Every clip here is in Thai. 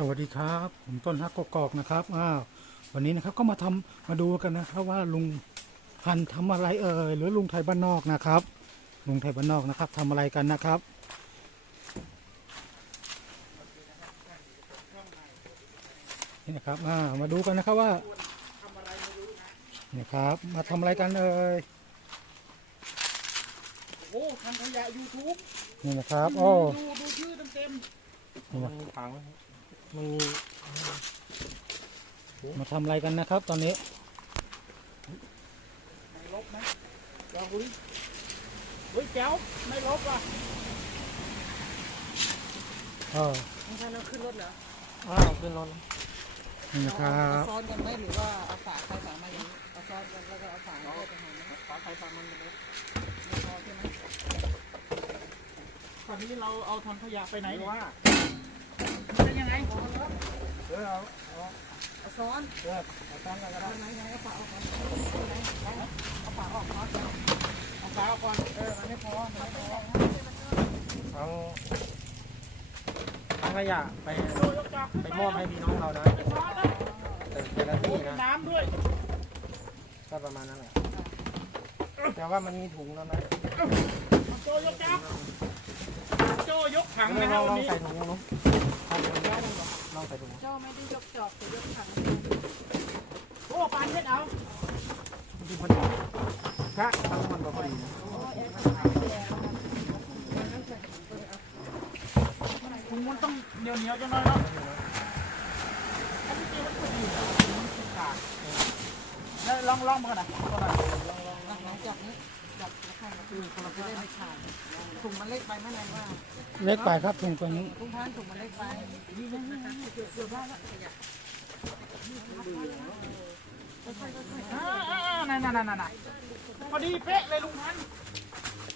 สวัสดีครับ ผมต้นฮักกกอกนะครับอ้าววันนี้นะครับก็มาทำมาดูกันนะครับว่าลุงพันธุ์ทำอะไรเอ่ยหรือลุงไทยบ้านนอกนะครับ ลุงไทยบ้านนอกนะครับทำอะไรกันนะครับ นี่นะครับอ่ามาดูกันนะครับว่านี่ครับ มาทำอะไรกันเอ่ยโอ้ทำขยะยูทูบนี่นะครับโอ้ดูดูชื่อเต็มนี่มันะน มีถังมันมีมาทำอะไรกันนะครับ ตอนนี้ๆไม่ลบนะลองดูดิเฮ้ยแก้วไม่ลบอะเออไม่ใช่เราขึ้นรถเหรออ้าวขึ้นรถนี่นะครับเอาซ้อนกันไหมหรือว่าเอาฝาใครฝามาอย่างนี้เอาซ้อนกันแล้วก็เอาฝาเข้าไปหาไหมฝาใครฝามันไปเลยไม่พอใช่ไหมตอนนี้เราเอาถังขยะไปไหนเนี่ยว่า เอาขันก็ได้ไหนไหนเอาฝาออกก่อนเอาฝาออกก่อนเอาฝาออกก่อนเออมันไม่พอมันไม่พอเอาถังขยะไปไปมอบให้พี่น้องเรานะไปซ้อนนะแต่ละที่นะน้ำด้วย ก็ประมาณนั้นแหละแต่ว่ามันมีถุงแล้วนะโจยกจับโจยกถังลนะครับวันนี้ใส่ถุงนู้น ลองใส่ถุงเจ้าไม่ได้ยกจอบแต่ยกถังโอ้ปานเช็ดเอาที่พอดีกะทั้งมันก็พอดีนะถุงมันต้องเหนียวเหนียวจังเลยเนาะอันนี้จริงมันพอดีนะมันขาดแล้วลองลองมากันนะลองลองลองลังจากนี้ จับแล้วข้างคือคนละจะได้ไม่ขาดถุงมันเล็กไปไม่นานว่าเล็กไปครับถุงตัวนี้ถุงพันถุงมันเล็กไปนี่นี่นี่เกือบเกือบได้แล้วขยะอ่าอ่าอ่านั่นนั่นนั่นนั่นพอดีเป๊ะเลยลุงพันธุ์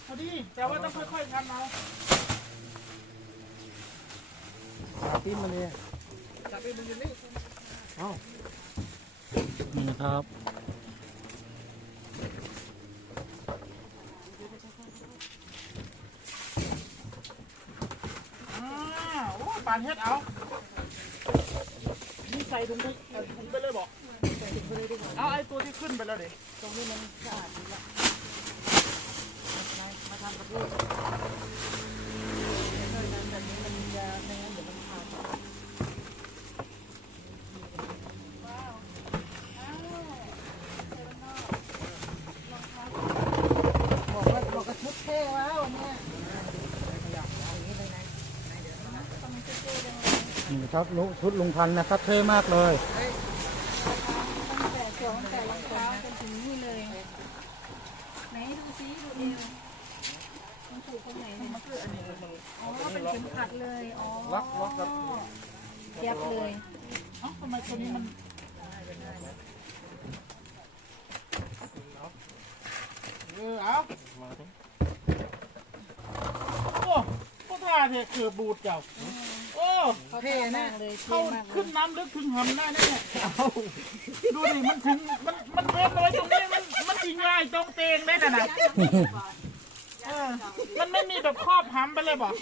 พอดีแต่ว่าต้องค่อยๆทำเอาเอาปิ้นมาเลยจับไปมันอยู่นี่เอ้านี่นะครับานเฮ็ดเอานี่ใส่ถุงไปถุงไปเลยบอกเอาไอ้ตัวที่ขึ้นไปแล้วด็ตรงนี้มันสะอาดดีละมามาทำกับลูกแบบนี้มันจะไม่งั้นเดี๋ยวมันขาดบอกว่าบอกกับชุดเท่แล้วเนี่ย นี่นะครับลุชุดลุงพันธุ์นะครับเท่มากเลยตั้งแต่สวมแต่รองเท้าจนถึงนี่เลยไหนดูซิดูเอวต้องถูกตรงไหนเนี่ยอ๋อเป็นเข็มขัดเลยอ๋อล็อกล็อกกับเทียบเลยเอ้าทำไมตัวนี้มันเออเอามาสิโอ้โคตรท่าเทคือบูดเจ้าโอ้ เขาเท่มากเลยเข้าเท่มากเลขึ้ยนน้ำลึกถึงหำได้นะเนี่ยดูดิมันถึงมันมันเว้นเอาไว้ตรงนี้มันมันยิงง่ายตรงเตงได้น่ะนะเออมันไม่มีแบบครอบหำไปเลยบอก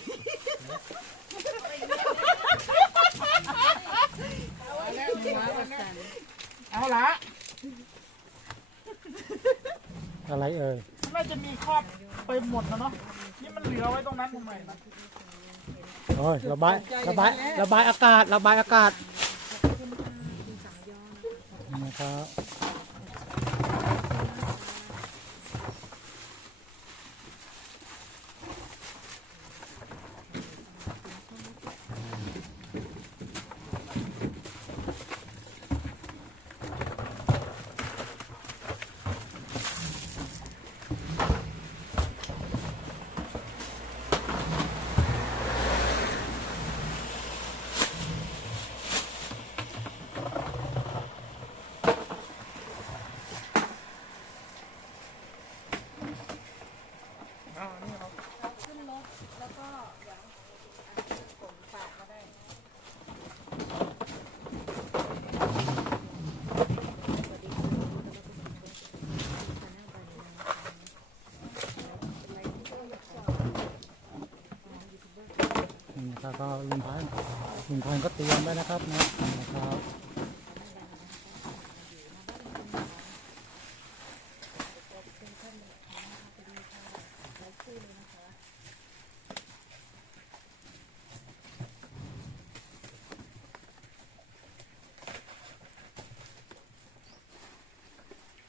ว้าวสันเอาละอะไรเอ่ยมันน่าจะมีครอบไปหมดนะเนาะนี่มันเหลือไว้ตรงนั้นทำไมนะ โอ้ยระบายระบายระบายอากาศระบายอากาศนี่นะครับ เอาอันนี่เอา ขึ้นรถ แล้วก็เดี๋ยวผมฝากก็ได้ นี่นะครับก็ ลุงพันธุ์ลุงพันธุ์ก็เตรียมไว้นะครับนะนะครับ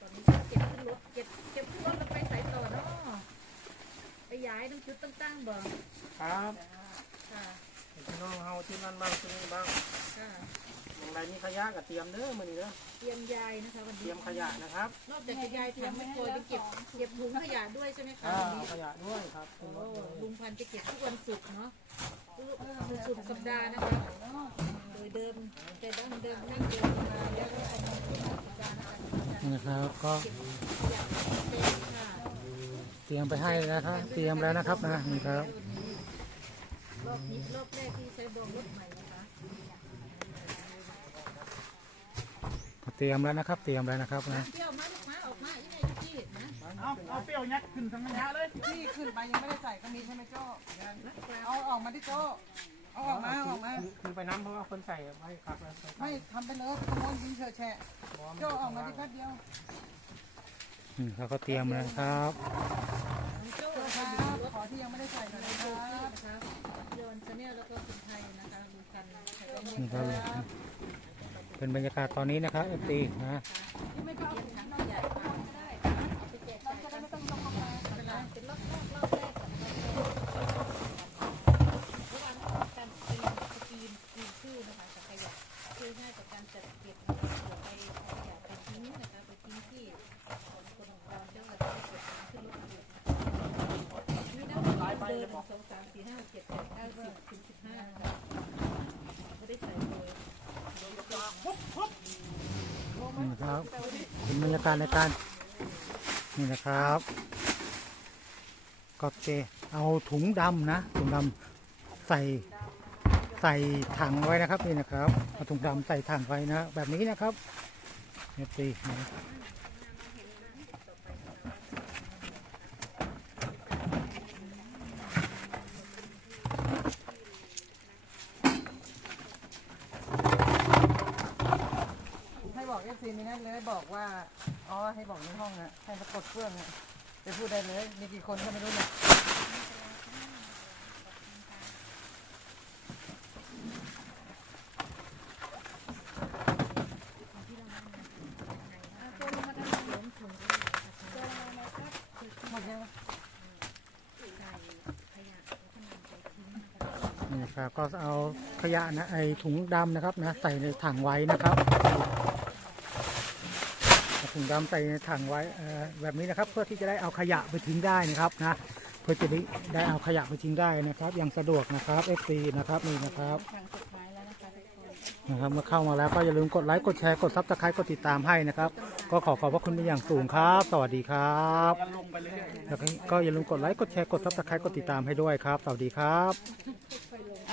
ตอนนี้ก็เก็บขึ้นรถเก็บเก็บขึ้นรถแล้วไปใส่ต่อเนาะไปย้ายน้ำจุดตั้งๆบ่ครับค่ะพี่ น้องเฮาที่นั่นบ้างที่นี่บ้างค่ะอย่างไรมีขยะก็เตรียมเด้อมื้อนี้เด้อเตรียมยายนะคะวันเตนี้รียมขยะนะครับนอกจากจะยายถังไม่โกยจะเก็บเก็บถุงขยะด้วยใช่ไหมคะอ่าวันเอานี้ขยะด้วยครับขึ้นรโอ้ถเลยลุงพันธุ์จะเก็บทุกวันศุกร์เนาะทุกสุดสัปดาห์นะคะโดยเดิมแต่ดั้งเดิมนั่งเดิมมาแล้วก็ทำทุกสัปดาห์นะคะนี่นะครับก็ขยะเต็มค่ะเตรียมไปให้นะครับ เตรียมแล้วนะครับนะนี่ครับ รอบนี้รอบแรกที่ใช้บองรถใหม่นะคะเตรียมแล้วนะครับ เตรียมแล้วนะครับนะเที่ยวมาลูกมาออกมาอีไงพี่นะเอาเอาเปรี้ยวยักษ์ขึ้นทางระยะเลยที่ขึ้นไปยังไม่ได้ใส่ก็มีใช่ไหมโจ้เอาออกมาที่โจ้เอาออกมาเอาออกมาคือคือไปน้ำเพราะว่าคนใส่ไว้ครับแล้วใส่ไม่ทำไปเลยขโมยยิงเฉอะแฉะโจ้ออกมาที่แป๊บเดียวนี่เขาก็เตรียมแล้วนะครับโจ้โจ้นะคคะรับขอที่ยังไม่ได้ใส่หน่อยนะคโจ้รับ นะคะยอนชาแนลแล้วก็คนไทยนะคะดูกันใส่ไว้หมดนี่ครับเป็นบรรยากาศตอนนี้นะครับเอฟซีนะ ไม่ก็เอาถังใหญ่มาก็ได้เอาไปแจกจ่ายกันเป็นรอบรอบรอบแรกก่อนเมื่อวานการเป็นสกรีนสกรีนชื่อนะคะจากขยะคือง่ายต่อการจัดเก็บนะคะเดี๋ยวไปเอาขยะไปทิ้งนะคะไปทิ้งที่คนของเราเจ้าหน้าที่เก็บขึ้นรถเก็บมีนับ เดินสองสามสี่ห้าเจ็ดแปดเก้าสิบถึงสิบห้านะคะไม่ได้ใส่เลยนี่นะครับเป็นบรรยากาศในการนี่นะครับ ก็เจเอาถุงดำนะถุงดำใส่ใส่ถังไว้นะครับนี่นะครับเอาถุงดำใส่ถังไว้นะแบบนี้นะครับเอฟซีนะ ให้บอกเอฟซีนี่นั่นเลยบอกว่าอ๋อ ให้บอกในห้องอะให้มากดเครื่องอะไปพูดได้เลย มีกี่คนก็ไม่รู้เนี่ยนี่ครับก็เอาขยะนะไอถุงดำนะครับนะ ใส่ในถังไว้นะครับ ถุงดำใส่ในถังไว้แบบนี้นะครับ เพื่อที่จะได้เอาขยะไปทิ้งได้นะครับนะเพื่อจะได้ได้เอาขยะไปทิ้งได้นะครับ อย่างสะดวกนะครับ FC นะครับนี่นะครับนะครับเมื่อเข้ามาแล้วก็อย่าลืมกดไลค์กดแชร์กดซับสไครต์กดติดตามให้นะครับ ก็ขอขอบพระคุณเป็นอย่างสูงครับ สวัสดีครับแล้วก็อย่าลืมกดไลค์กดแชร์กดซับสไครต์กดติดตามให้ด้วยครับ สวัสดีครับ